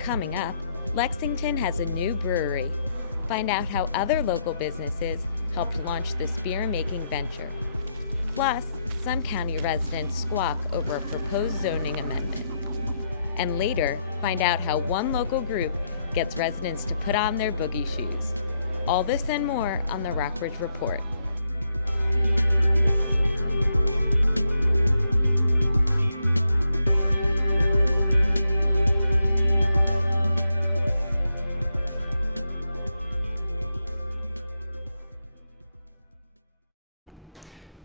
Coming up, Lexington has a new brewery. Find out how other local businesses helped launch this beer-making venture. Plus, some county residents squawk over a proposed zoning amendment. And later, find out how one local group gets residents to put on their boogie shoes. All this and more on the Rockbridge Report.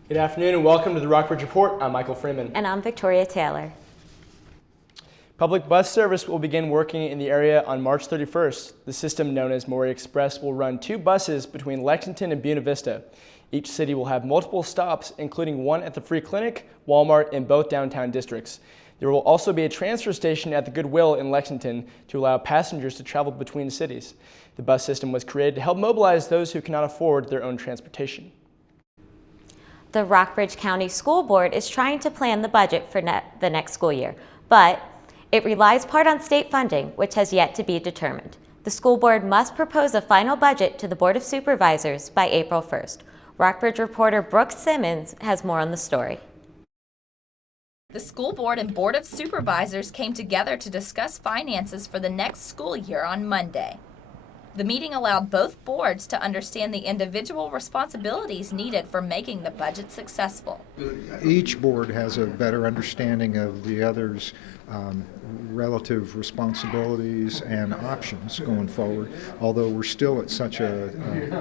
Good afternoon and welcome to the Rockbridge Report. I'm Michael Freeman. And I'm Victoria Taylor. Public bus service will begin working in the area on March 31st. The system known as Maury Express will run 2 buses between Lexington and Buena Vista. Each city will have multiple stops, including one at the Free Clinic, Walmart, and both downtown districts. There will also be a transfer station at the Goodwill in Lexington to allow passengers to travel between cities. The bus system was created to help mobilize those who cannot afford their own transportation. The Rockbridge County School Board is trying to plan the budget for the next school year, but it relies part on state funding, which has yet to be determined. The school board must propose a final budget to the Board of Supervisors by April 1st. Rockbridge reporter Brooke Simmons has more on the story. The school board and Board of Supervisors came together to discuss finances for the next school year on Monday. The meeting allowed both boards to understand the individual responsibilities needed for making the budget successful. Each board has a better understanding of the other's relative responsibilities and options going forward, although we're still at such a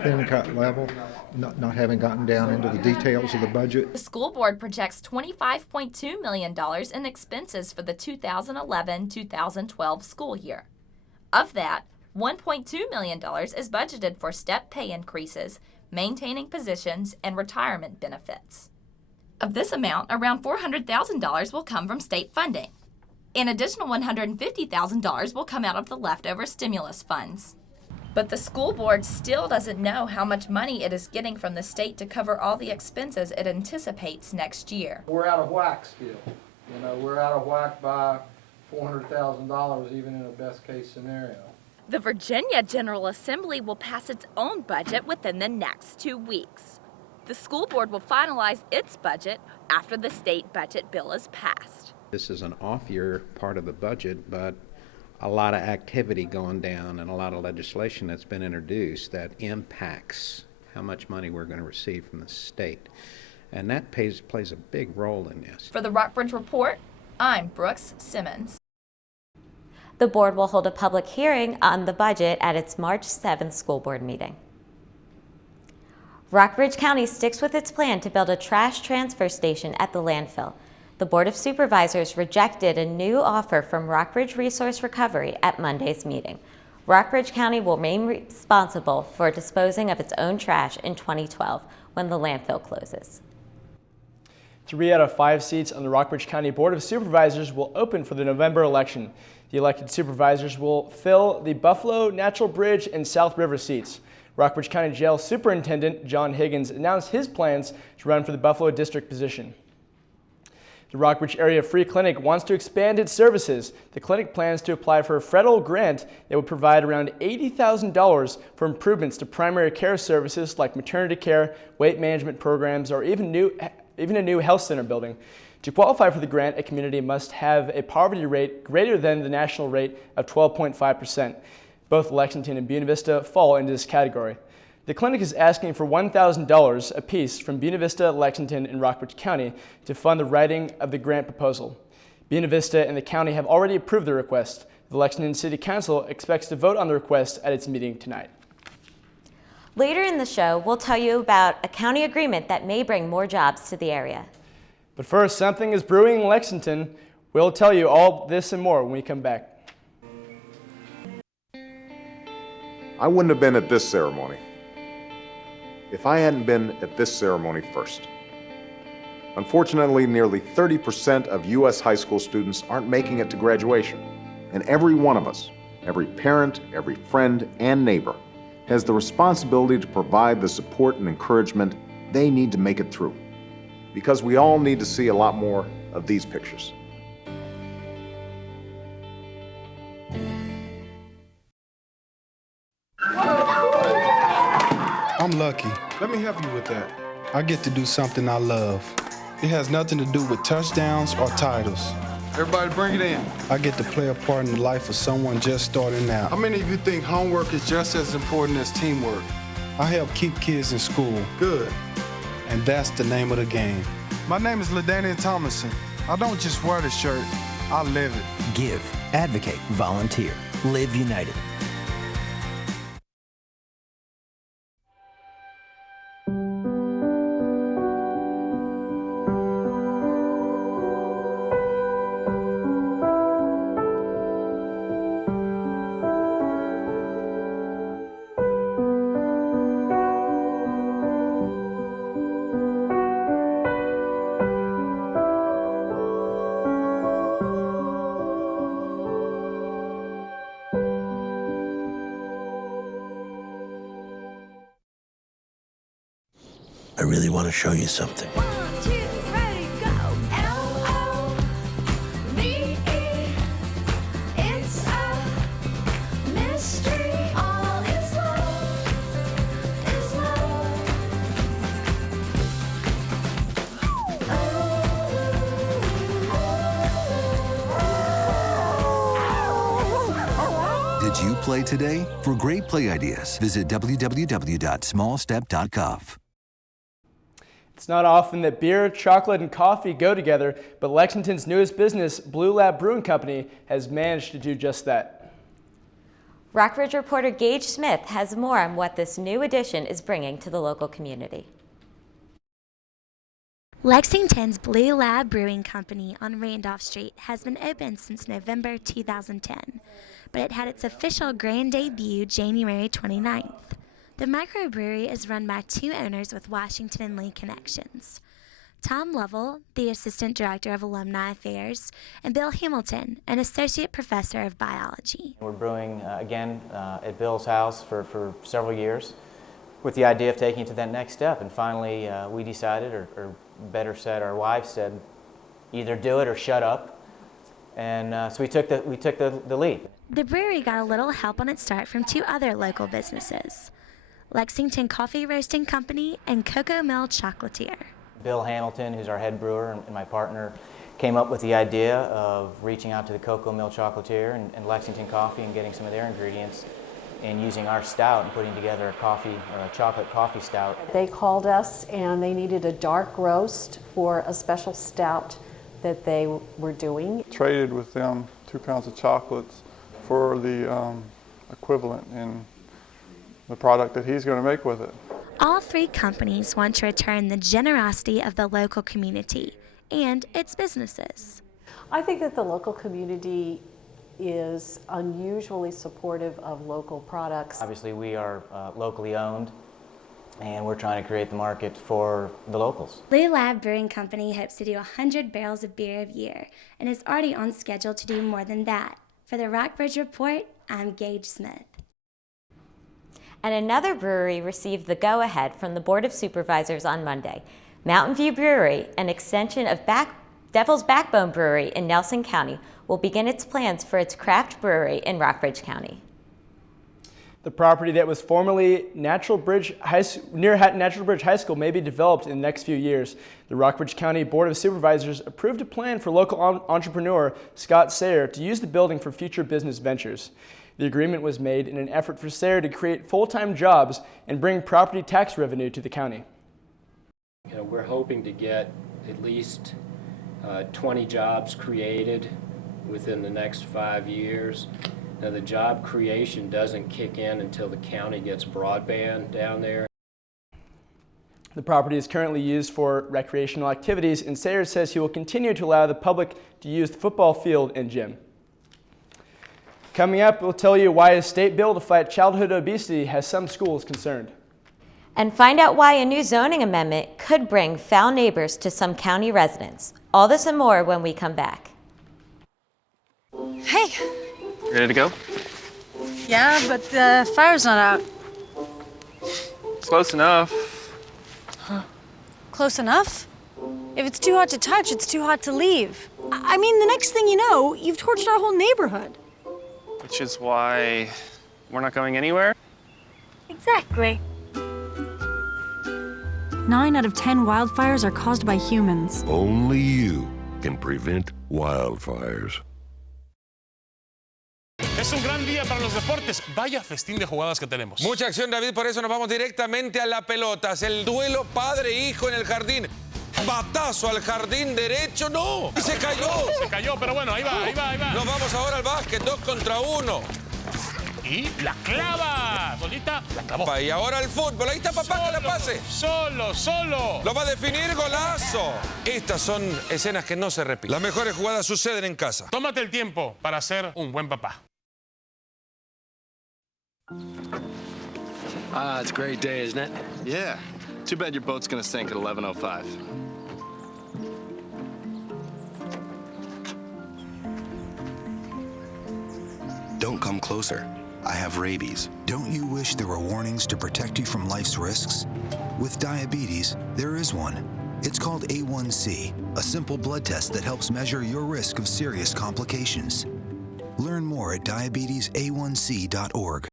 thin-cut level, not having gotten down into the details of the budget. The school board projects $25.2 million in expenses for the 2011-2012 school year. Of that, $1.2 million is budgeted for step pay increases, maintaining positions, and retirement benefits. Of this amount, around $400,000 will come from state funding. An additional $150,000 will come out of the leftover stimulus funds. But the school board still doesn't know how much money it is getting from the state to cover all the expenses it anticipates next year. We're out of whack still. We're out of whack by $400,000 even in a best case scenario. The Virginia General Assembly will pass its own budget within the next 2 weeks. The school board will finalize its budget after the state budget bill is passed. This is an off-year part of the budget, but a lot of activity going down and a lot of legislation that's been introduced that impacts how much money we're going to receive from the state. And that plays a big role in this. For the Rockbridge Report, I'm Brooks Simmons. The board will hold a public hearing on the budget at its March 7th school board meeting. Rockbridge County sticks with its plan to build a trash transfer station at the landfill. The Board of Supervisors rejected a new offer from Rockbridge Resource Recovery at Monday's meeting. Rockbridge County will remain responsible for disposing of its own trash in 2012 when the landfill closes. 3 out of 5 seats on the Rockbridge County Board of Supervisors will open for the November election. The elected supervisors will fill the Buffalo, Natural Bridge, and South River seats. Rockbridge County Jail Superintendent John Higgins announced his plans to run for the Buffalo District position. The Rockbridge Area Free Clinic wants to expand its services. The clinic plans to apply for a federal grant that would provide around $80,000 for improvements to primary care services like maternity care, weight management programs, or even a new health center building. To qualify for the grant, a community must have a poverty rate greater than the national rate of 12.5%. Both Lexington and Buena Vista fall into this category. The clinic is asking for $1,000 apiece from Buena Vista, Lexington, and Rockbridge County to fund the writing of the grant proposal. Buena Vista and the county have already approved the request. The Lexington City Council expects to vote on the request at its meeting tonight. Later in the show, we'll tell you about a county agreement that may bring more jobs to the area. But first, something is brewing in Lexington. We'll tell you all this and more when we come back. I wouldn't have been at this ceremony if I hadn't been at this ceremony first. Unfortunately, nearly 30% of U.S. high school students aren't making it to graduation. And every one of us, every parent, every friend, and neighbor, has the responsibility to provide the support and encouragement they need to make it through. Because we all need to see a lot more of these pictures. I'm lucky. Let me help you with that. I get to do something I love. It has nothing to do with touchdowns or titles. Everybody bring it in. I get to play a part in the life of someone just starting out. How many of you think homework is just as important as teamwork? I help keep kids in school. Good. And that's the name of the game. My name is LaDainian Thomason. I don't just wear the shirt, I live it. Give, advocate, volunteer. Live United. I really want to show you something. 1, 2, ready, go. L-O-V-E. It's a mystery. All is love. Is love. Did you play today? For great play ideas, visit www.smallstep.gov. It's not often that beer, chocolate, and coffee go together, but Lexington's newest business, Blue Lab Brewing Company, has managed to do just that. Rockbridge reporter Gage Smith has more on what this new addition is bringing to the local community. Lexington's Blue Lab Brewing Company on Randolph Street has been open since November 2010, but it had its official grand debut January 29th. The microbrewery is run by two owners with Washington and Lee connections. Tom Lovell, the Assistant Director of Alumni Affairs, and Bill Hamilton, an Associate Professor of Biology. We're brewing again at Bill's house for several years with the idea of taking it to that next step. And finally we decided, or better said, our wives said, either do it or shut up. And so we took the lead. The brewery got a little help on its start from two other local businesses, Lexington Coffee Roasting Company and Cocoa Mill Chocolatier. Bill Hamilton, who's our head brewer and my partner, came up with the idea of reaching out to the Cocoa Mill Chocolatier and Lexington Coffee and getting some of their ingredients and using our stout and putting together a coffee or a chocolate coffee stout. They called us and they needed a dark roast for a special stout that they were doing. Traded with them 2 kinds of chocolates for the equivalent in the product that he's going to make with it. All three companies want to return the generosity of the local community and its businesses. I think that the local community is unusually supportive of local products. Obviously we are locally owned and we're trying to create the market for the locals. Blue Lab Brewing Company hopes to do 100 barrels of beer a year and is already on schedule to do more than that. For the Rockbridge Report, I'm Gage Smith. And another brewery received the go-ahead from the Board of Supervisors on Monday. Mountain View Brewery, an extension of Devil's Backbone Brewery in Nelson County, will begin its plans for its craft brewery in Rockbridge County. The property that was formerly near Natural Bridge High School may be developed in the next few years. The Rockbridge County Board of Supervisors approved a plan for local entrepreneur Scott Sayre to use the building for future business ventures. The agreement was made in an effort for Sayre to create full-time jobs and bring property tax revenue to the county. You know, we're hoping to get at least 20 jobs created within the next 5 years. Now, the job creation doesn't kick in until the county gets broadband down there. The property is currently used for recreational activities, and Sayre says he will continue to allow the public to use the football field and gym. Coming up, we'll tell you why a state bill to fight childhood obesity has some schools concerned. And find out why a new zoning amendment could bring foul neighbors to some county residents. All this and more when we come back. Hey. Ready to go? Yeah, but the fire's not out. It's close enough. Huh. Close enough? If it's too hot to touch, it's too hot to leave. I mean, the next thing you know, you've torched our whole neighborhood. Which is why we're not going anywhere? Exactly. 9 out of 10 wildfires are caused by humans. Only you can prevent wildfires. Es un gran día para los deportes. Vaya festín de jugadas que tenemos. Mucha acción, David, por eso nos vamos directamente a la pelota. Es el duelo padre-hijo en el jardín. Batazo al jardín derecho, no. Y se cayó. Se cayó, pero bueno, ahí va. Nos vamos ahora al básquet, 2 contra 1. Y la clava. Solita, la clavó. Y ahora al fútbol. Ahí está papá, que la pase. Solo. Lo va a definir, golazo. Estas son escenas que no se repiten. Las mejores jugadas suceden en casa. Tómate el tiempo para ser un buen papá. It's a great day, isn't it? Yeah. Too bad your boat's gonna sink at 11:05. Don't come closer. I have rabies. Don't you wish there were warnings to protect you from life's risks? With diabetes, there is one. It's called A1C, a simple blood test that helps measure your risk of serious complications. Learn more at diabetesaonc.org.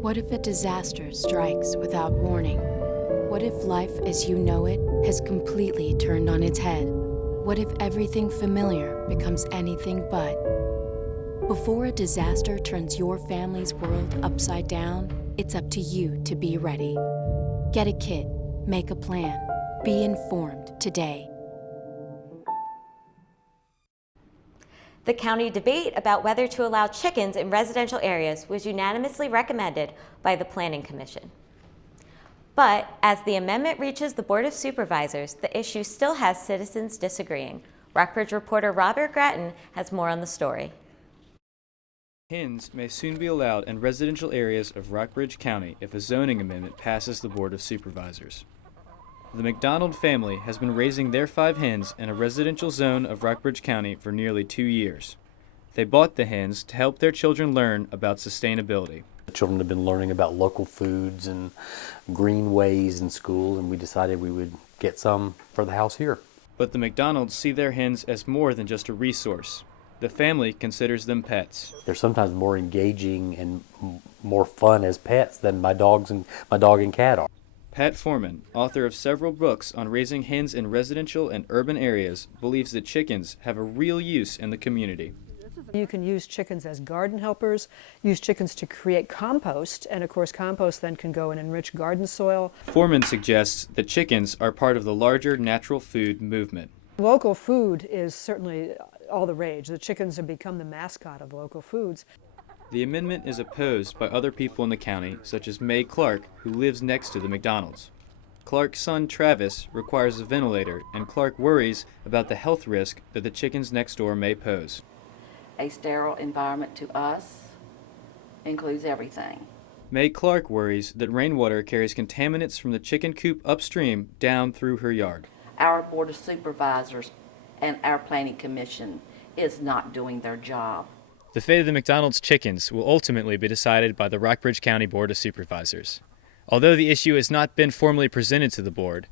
What if a disaster strikes without warning? What if life as you know it has completely turned on its head? What if everything familiar becomes anything but? Before a disaster turns your family's world upside down, it's up to you to be ready. Get a kit, make a plan, be informed today. The county debate about whether to allow chickens in residential areas was unanimously recommended by the Planning Commission. But as the amendment reaches the Board of Supervisors, the issue still has citizens disagreeing. Rockbridge reporter Robert Gratton has more on the story. Hens may soon be allowed in residential areas of Rockbridge County if a zoning amendment passes the Board of Supervisors. The McDonald family has been raising their 5 hens in a residential zone of Rockbridge County for nearly 2 years. They bought the hens to help their children learn about sustainability. The children have been learning about local foods and green ways in school, and we decided we would get some for the house here. But the McDonalds see their hens as more than just a resource. The family considers them pets. They're sometimes more engaging and more fun as pets than my dog and cat are. Pat Foreman, author of several books on raising hens in residential and urban areas, believes that chickens have a real use in the community. You can use chickens as garden helpers, use chickens to create compost, and of course compost then can go and enrich garden soil. Foreman suggests that chickens are part of the larger natural food movement. Local food is certainly all the rage. The chickens have become the mascot of local foods. The amendment is opposed by other people in the county, such as May Clark, who lives next to the McDonald's. Clark's son Travis requires a ventilator, and Clark worries about the health risk that the chickens next door may pose. A sterile environment to us includes everything. May Clark worries that rainwater carries contaminants from the chicken coop upstream down through her yard. Our Board of Supervisors and our Planning Commission is not doing their job. The fate of the McDonald's chickens will ultimately be decided by the Rockbridge County Board of Supervisors. Although the issue has not been formally presented to the board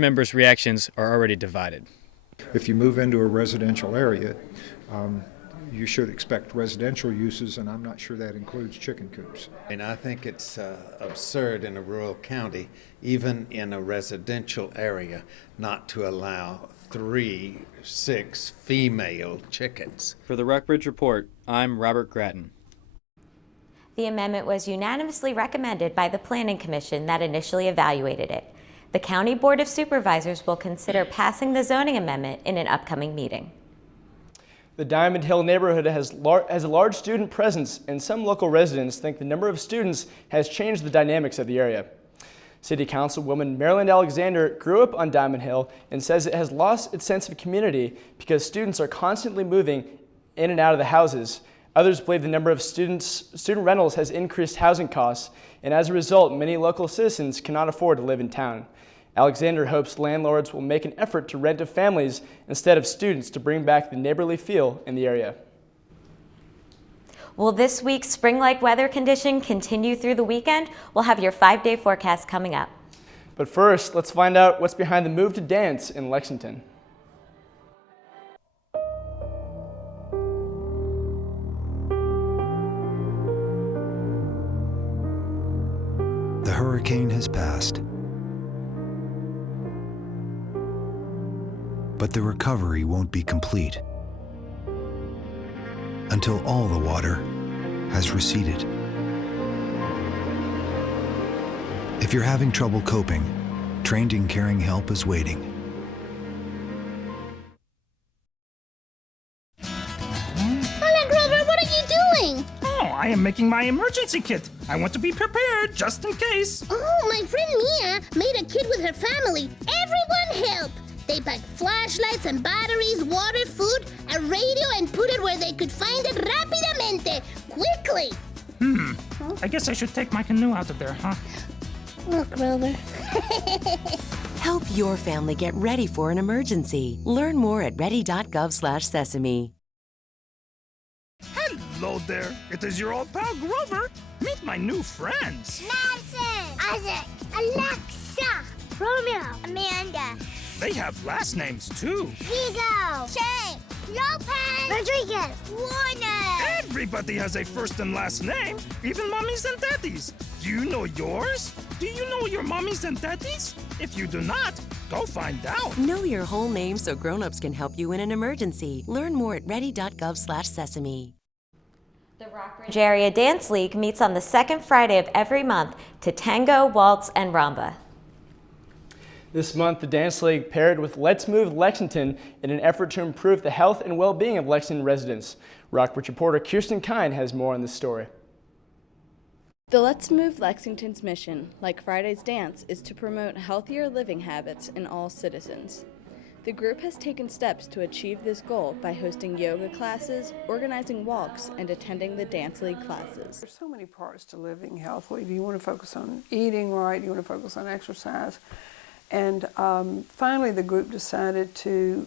members' reactions are already divided. If you move into a residential area, you should expect residential uses, and I'm not sure that includes chicken coops. And I think it's absurd in a rural county, even in a residential area, not to allow 6 female chickens. For the Rockbridge Report, I'm Robert Gratton. The amendment was unanimously recommended by the Planning Commission that initially evaluated it. The County Board of Supervisors will consider passing the zoning amendment in an upcoming meeting. The Diamond Hill neighborhood has a large student presence, and some local residents think the number of students has changed the dynamics of the area. City Councilwoman Marilyn Alexander grew up on Diamond Hill and says it has lost its sense of community because students are constantly moving in and out of the houses. Others believe the number of student rentals has increased housing costs, and as a result, many local citizens cannot afford to live in town. Alexander hopes landlords will make an effort to rent to families instead of students to bring back the neighborly feel in the area. Will this week's spring-like weather condition continue through the weekend? We'll have your 5-day forecast coming up. But first, let's find out what's behind the move to dance in Lexington. hurricane has passed. But the recovery won't be complete until all the water has receded. If you're having trouble coping, Trained and Caring Help is waiting. Hola, Grover, what are you doing? Oh, I am making my emergency kit. I want to be prepared just in case. Oh, my friend Mia made a kit with her family. Everyone help! They packed flashlights and batteries, water, food, a radio, and put it where they could find it rápidamente, quickly. I guess I should take my canoe out of there, huh? Look, Grover. Help your family get ready for an emergency. Learn more at ready.gov/sesame. Hello there. It is your old pal Grover. Meet my new friends. Madison, Isaac, Alexa, Romeo, Amanda, They have last names too. Vigo, Shay, Lopez, Rodriguez, Warner. Everybody has a first and last name, even mommies and daddies. Do you know yours? Do you know your mommies and daddies? If you do not, go find out. Know your whole name so grown-ups can help you in an emergency. Learn more at ready.gov/sesame. The Rockbridge Area Dance League meets on the second Friday of every month to tango, waltz, and rumba. This month, the Dance League paired with Let's Move Lexington in an effort to improve the health and well-being of Lexington residents. Rockbridge reporter Kirsten Kine has more on this story. The Let's Move Lexington's mission, like Friday's dance, is to promote healthier living habits in all citizens. The group has taken steps to achieve this goal by hosting yoga classes, organizing walks, and attending the Dance League classes. There's so many parts to living healthily. Do you want to focus on eating right? Do you want to focus on exercise? And finally, the group decided to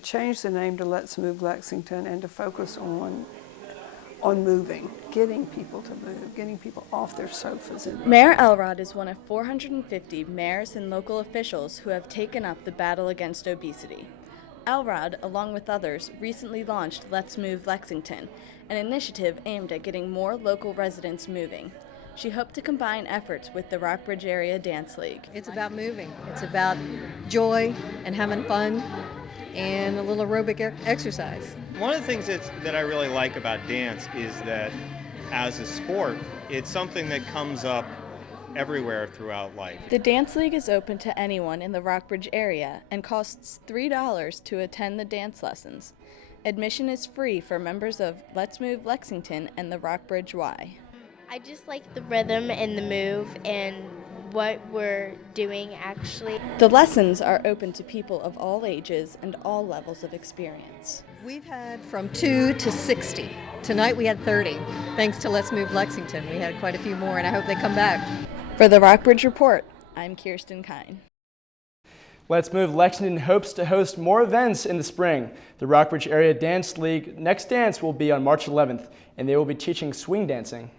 change the name to Let's Move Lexington and to focus on moving, getting people to move, getting people off their sofas. Mayor Elrod is one of 450 mayors and local officials who have taken up the battle against obesity. Elrod, along with others, recently launched Let's Move Lexington, an initiative aimed at getting more local residents moving. She hoped to combine efforts with the Rockbridge Area Dance League. It's about moving. It's about joy and having fun and a little aerobic exercise. One of the things that I really like about dance is that as a sport, it's something that comes up everywhere throughout life. The Dance League is open to anyone in the Rockbridge area and costs $3 to attend the dance lessons. Admission is free for members of Let's Move Lexington and the Rockbridge Y. I just like the rhythm and the move and what we're doing actually. The lessons are open to people of all ages and all levels of experience. We've had from 2 to 60. Tonight we had 30. Thanks to Let's Move Lexington. We had quite a few more and I hope they come back. For the Rockbridge Report, I'm Kirsten Kine. Let's Move Lexington hopes to host more events in the spring. The Rockbridge Area Dance League next dance will be on March 11th, and they will be teaching swing dancing.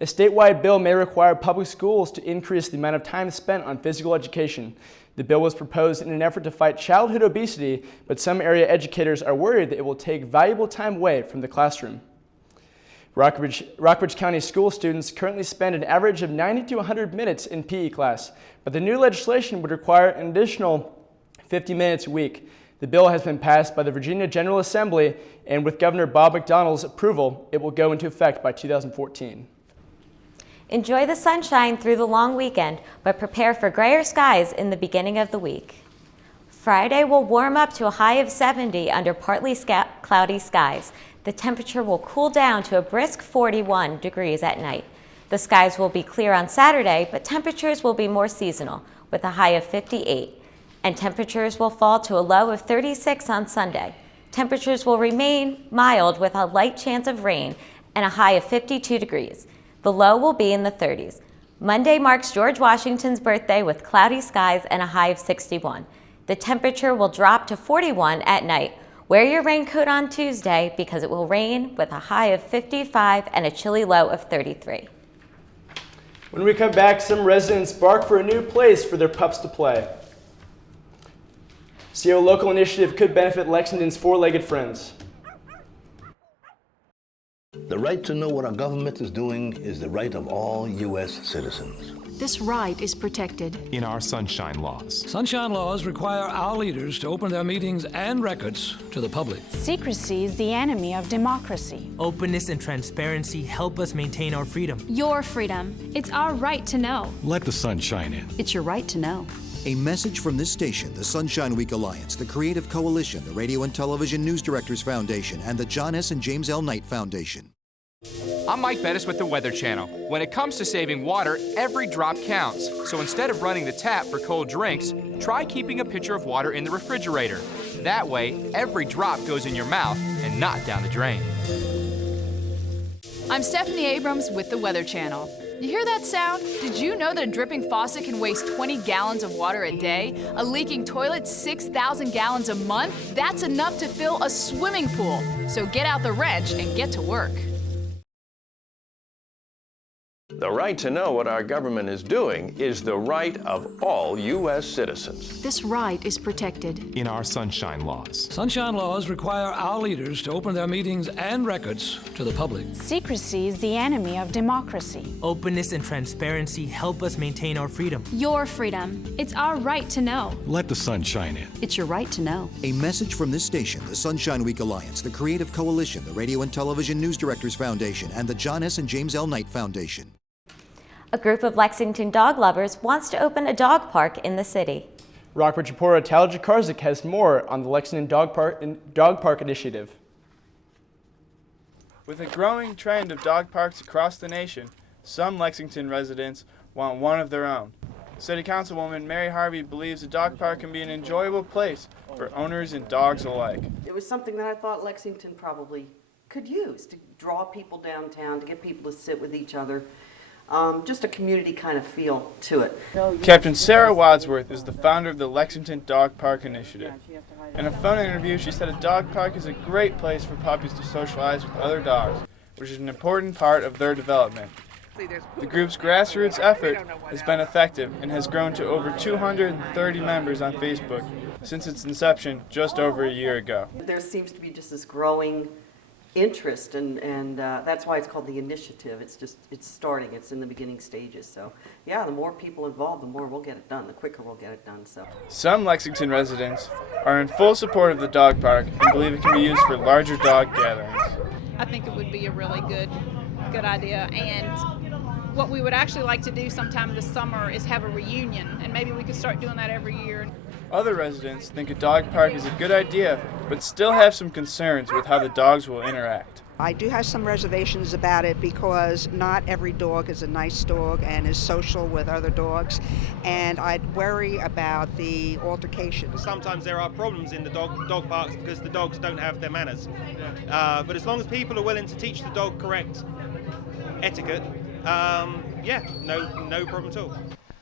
A statewide bill may require public schools to increase the amount of time spent on physical education. The bill was proposed in an effort to fight childhood obesity, but some area educators are worried that it will take valuable time away from the classroom. Rockbridge County school students currently spend an average of 90 to 100 minutes in PE class, but the new legislation would require an additional 50 minutes a week. The bill has been passed by the Virginia General Assembly, and with Governor Bob McDonnell's approval, it will go into effect by 2014. Enjoy the sunshine through the long weekend, but prepare for grayer skies in the beginning of the week. Friday will warm up to a high of 70 under partly cloudy skies. The temperature will cool down to a brisk 41 degrees at night. The skies will be clear on Saturday, but temperatures will be more seasonal, with a high of 58. And temperatures will fall to a low of 36 on Sunday. Temperatures will remain mild with a light chance of rain and a high of 52 degrees. The low will be in the 30s. Monday marks George Washington's birthday with cloudy skies and a high of 61. The temperature will drop to 41 at night. Wear your raincoat on Tuesday because it will rain with a high of 55 and a chilly low of 33. When we come back, some residents bark for a new place for their pups to play. See how a local initiative could benefit Lexington's four-legged friends. The right to know what our government is doing is the right of all U.S. citizens. This right is protected in our sunshine laws. Sunshine laws require our leaders to open their meetings and records to the public. Secrecy is the enemy of democracy. Openness and transparency help us maintain our freedom. Your freedom. It's our right to know. Let the sun shine in. It's your right to know. A message from this station, the Sunshine Week Alliance, the Creative Coalition, the Radio and Television News Directors Foundation, and the John S. and James L. Knight Foundation. I'm Mike Bettis with the Weather Channel. When it comes to saving water, every drop counts. So instead of running the tap for cold drinks, try keeping a pitcher of water in the refrigerator. That way, every drop goes in your mouth and not down the drain. I'm Stephanie Abrams with the Weather Channel. You hear that sound? Did you know that a dripping faucet can waste 20 gallons of water a day? A leaking toilet, 6,000 gallons a month? That's enough to fill a swimming pool. So get out the wrench and get to work. The right to know what our government is doing is the right of all U.S. citizens. This right is protected in our sunshine laws. Sunshine laws require our leaders to open their meetings and records to the public. Secrecy is the enemy of democracy. Openness and transparency help us maintain our freedom. Your freedom. It's our right to know. Let the sun shine in. It's your right to know. A message from this station, the Sunshine Week Alliance, the Creative Coalition, the Radio and Television News Directors Foundation, and the John S. and James L. Knight Foundation. A group of Lexington dog lovers wants to open a dog park in the city. Rockbridge reporter Tyler Jakarzik has more on the Lexington Dog Park Initiative. With a growing trend of dog parks across the nation, some Lexington residents want one of their own. City Councilwoman Mary Harvey believes a dog park can be an enjoyable place for owners and dogs alike. It was something that I thought Lexington probably could use to draw people downtown, to get people to sit with each other. Just a community kind of feel to it. Captain Sarah Wadsworth is the founder of the Lexington Dog Park Initiative. In a phone interview, she said a dog park is a great place for puppies to socialize with other dogs, which is an important part of their development. The group's grassroots effort has been effective and has grown to over 230 members on Facebook since its inception just over a year ago. There seems to be just this growing interest, and that's why it's called the initiative. It's starting. It's in the beginning stages. So yeah, the more people involved, the more we'll get it done. The quicker we'll get it done. So some Lexington residents are in full support of the dog park and believe it can be used for larger dog gatherings. I think it would be a really good idea, and what we would actually like to do sometime this summer is have a reunion, and maybe we could start doing that every year. Other residents think a dog park is a good idea, but still have some concerns with how the dogs will interact. I do have some reservations about it because not every dog is a nice dog and is social with other dogs, and I'd worry about the altercations. Sometimes there are problems in the dog parks because the dogs don't have their manners. But as long as people are willing to teach the dog correct etiquette, yeah, no problem at all.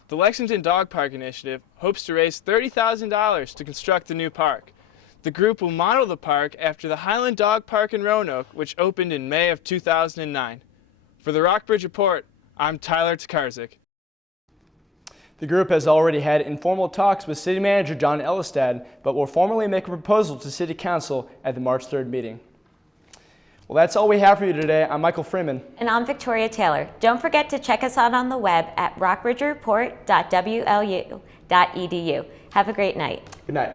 The Lexington Dog Park Initiative hopes to raise $30,000 to construct the new park. The group will model the park after the Highland Dog Park in Roanoke, which opened in May of 2009. For the Rockbridge Report, I'm Tyler Jakarzik. The group has already had informal talks with City Manager John Ellistad, but will formally make a proposal to City Council at the March 3rd meeting. Well, that's all we have for you today. I'm Michael Freeman. And I'm Victoria Taylor. Don't forget to check us out on the web at rockbridgereport.wlu.edu. Have a great night. Good night.